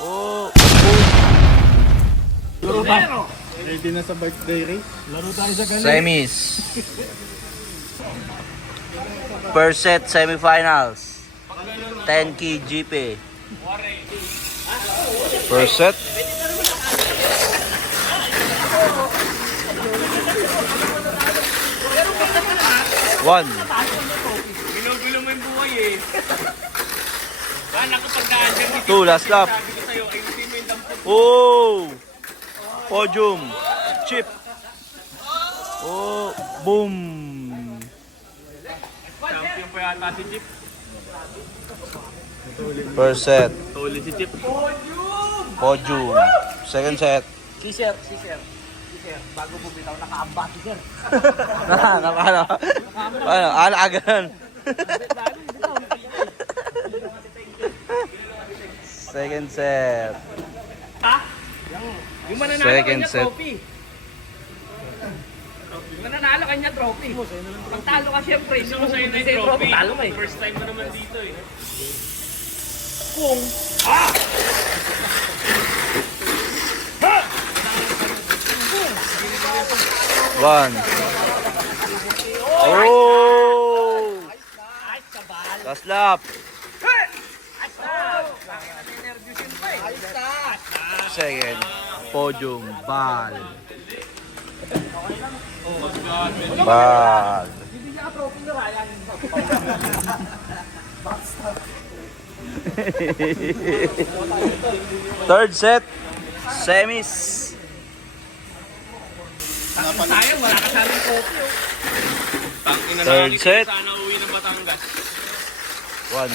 Oh, Ready na sa birthday race? Laro tayo sa ganun. semis. First set, semifinals. 10K GP. First set. One. Ginugulo mo yung buhay eh. Naku, pag na-answer ni Two, last lap. sabi ko sa'yo, ayusin mo yung dampot. Oh! Podium. Chip. Oh, boom. Champion pa yata si Chip. First set. Tuli si Chip. Podium. Second set. Si Sir. Bago bumitaw, nakaamba si Sir. Paano? Paano? Agahan. Second set. Yung mananalo Second kanya set. trophy. Yung mananalo kanya trophy. Pag talo ka syempre, hindi mo sa'yo na yung trophy. Talo ka eh. First time mo naman dito eh. One. Oh! Last lap. Second. Podium. Bal. Bal. Third set. Semis. Sayang, wala ka sa rin trophy. Tangina na Third nakakita set. sana uwi ng Batangas. One.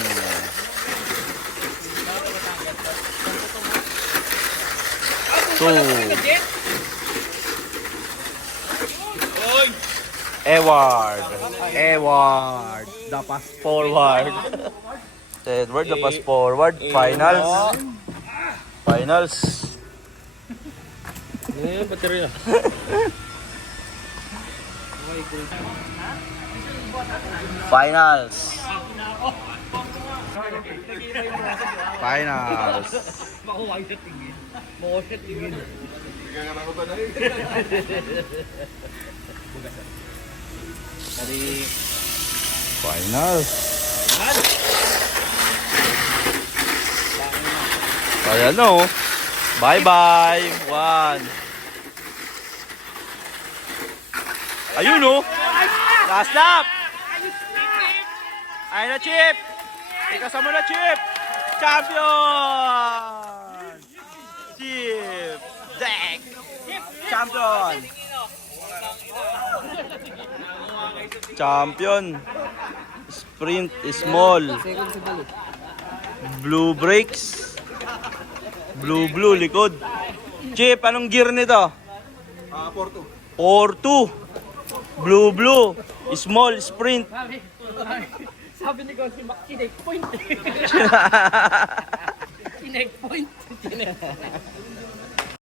Two. Oy! Eward. The pass forward. Edward, the pass forward. Finals. Finals. Ngayon, baterya. Finals. Finals. Makuha siya tingin. Makuha siya tingin. Finals. Ayan o. Bye-bye. One. Ayun o. Last lap. Ayun na, Chip. Ikasama na, Chip. Champion. Chip. Deck. Champion. Champion. Sprint small. Blue brakes. Blue likod. Chip, anong gear nito? 4-2. 4-2. Blue. Small sprint. Sabi ni Gonsi, kinect point. Kinect point.